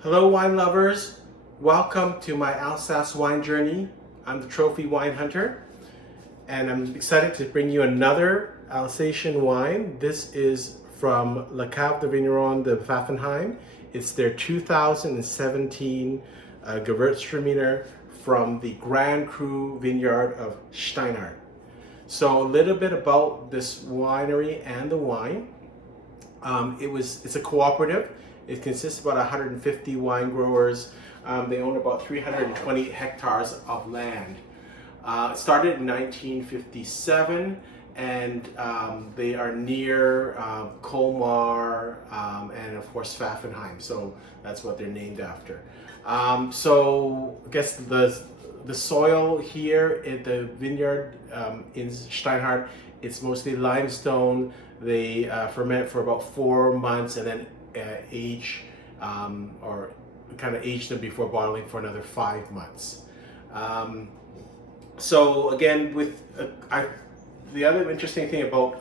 Hello wine lovers, welcome to my Alsace wine journey. I'm the trophy wine hunter and I'm excited to bring you another Alsatian wine. This is from Le Cave de Vignerons de Pfaffenheim. It's their 2017 Gewurztraminer from the Grand Cru vineyard of Steinert. So a little bit about this winery and the wine. It's a cooperative. It consists of about 150 wine growers. They own about 320 hectares of land. It started in 1957 and they are near Colmar and of course Pfaffenheim, so that's what they're named after. So I guess the soil here at the vineyard in Steinhardt, it's mostly limestone. They ferment for about 4 months and then age or kind of age them before bottling for another 5 months. So again, with the other interesting thing about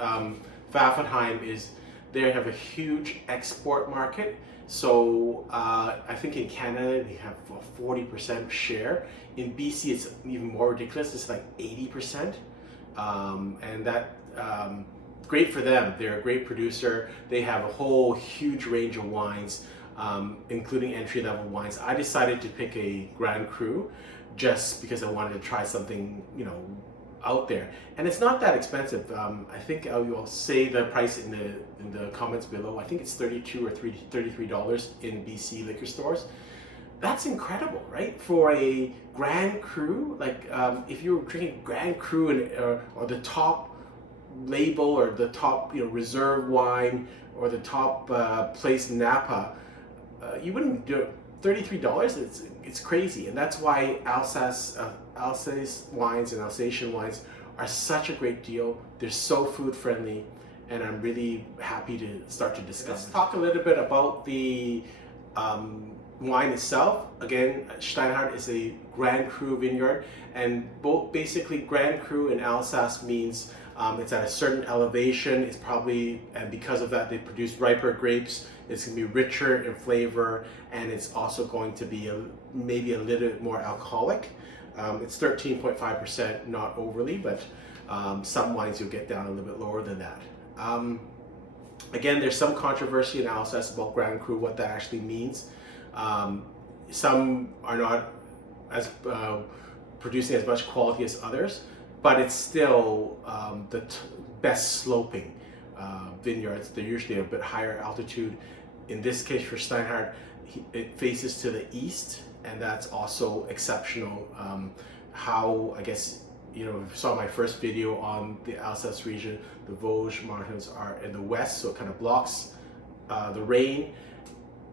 Pfaffenheim is they have a huge export market. So I think in Canada they have a 40% share. In BC it's even more ridiculous. It's like 80%, and that great for them. They're a great producer. They have a whole huge range of wines, including entry-level wines. I decided to pick a Grand Cru just because I wanted to try something, out there. And it's not that expensive. I think I will say the price in the comments below. I think it's $32 or $33 in BC liquor stores. That's incredible, right? For a Grand Cru, like if you were drinking Grand Cru or the top label or the top reserve wine or the top place in Napa, you wouldn't do it. $33, it's crazy. And that's why Alsace wines and Alsatian wines are such a great deal. They're so food friendly and I'm really happy to start to discuss. Let's talk a little bit about the wine itself. Again, Steinhardt is a Grand Cru vineyard, and both basically Grand Cru in Alsace means it's at a certain elevation. It's probably, and because of that, they produce riper grapes. It's going to be richer in flavor, and it's also going to be maybe a little bit more alcoholic. It's 13.5%, not overly, but some wines you'll get down a little bit lower than that. Again, there's some controversy in Alsace about Grand Cru, what that actually means. Some are not as producing as much quality as others, but it's still the best sloping vineyards. They're usually a bit higher altitude. In this case for Steinhardt, it faces to the east, and that's also exceptional. How, I guess, if you saw my first video on the Alsace region, the Vosges mountains are in the west, so it kind of blocks the rain.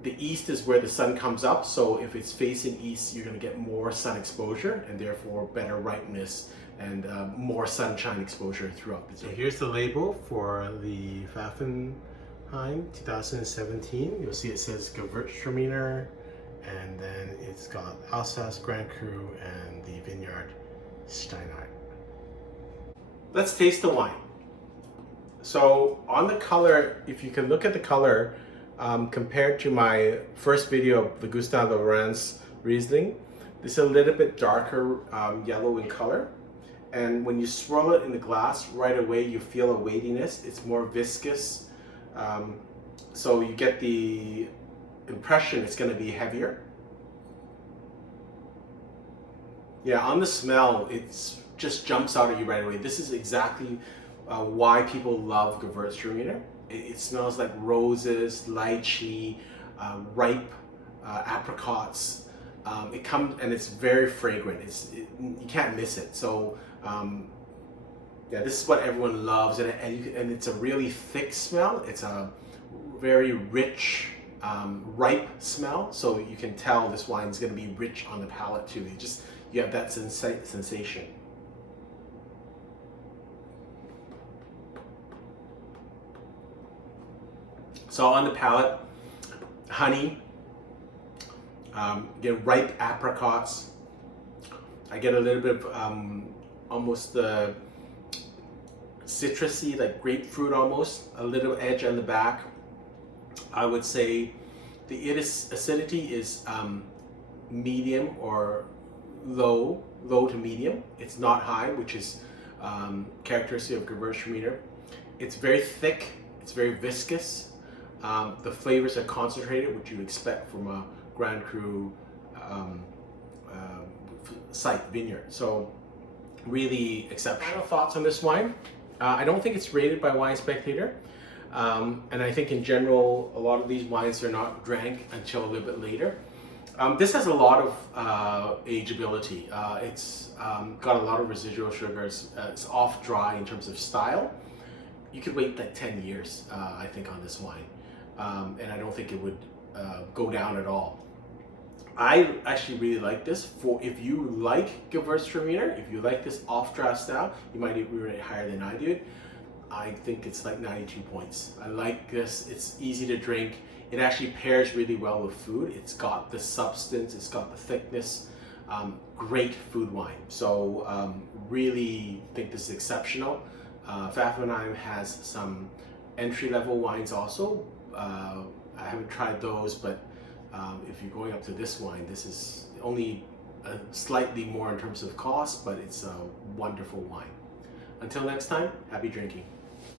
The east is where the sun comes up, so if it's facing east, you're going to get more sun exposure and therefore better ripeness and more sunshine exposure throughout the day. So here's the label for the Pfaffenheim 2017. You'll see it says Gewurztraminer, and then it's got Alsace, Grand Cru, and the vineyard Steinert. Let's taste the wine. So on the color, if you can look at the color, compared to my first video of the Gustav Lorenz Riesling, this is a little bit darker yellow in color. And when you swirl it in the glass, right away you feel a weightiness. It's more viscous. So you get the impression it's going to be heavier. Yeah, on the smell, it just jumps out at you right away. This is exactly why people love Gewurztraminer. It smells like roses, lychee, ripe apricots. It comes and it's very fragrant. You can't miss it. So yeah, this is what everyone loves, and it's a really thick smell. It's a very rich, ripe smell. So you can tell this wine is going to be rich on the palate too. You have that sensation. So on the palate, honey, get ripe apricots. I get a little bit of almost the citrusy, like grapefruit almost, a little edge on the back. I would say The acidity is medium or low to medium. It's not high, which is characteristic of Gewurztraminer. It's very thick, it's very viscous. The flavors are concentrated, which you expect from a Grand Cru site vineyard. So really exceptional. Final thoughts on this wine. I don't think it's rated by Wine Spectator. And I think in general, a lot of these wines are not drank until a little bit later. This has a lot of ageability. It's got a lot of residual sugars. It's off dry in terms of style. You could wait like 10 years, I think, on this wine. And I don't think it would go down at all. I actually really like this. For if you like Gewurztraminer, if you like this off-dry style, you might even rate it higher than I did. I think it's like 92 points. I like this. It's easy to drink. It actually pairs really well with food. It's got the substance. It's got the thickness. Great food wine. So really think this is exceptional. Pfaffenheim has some entry-level wines also. I haven't tried those, but if you're going up to this wine, this is only slightly more in terms of cost, but it's a wonderful wine. Until next time, happy drinking.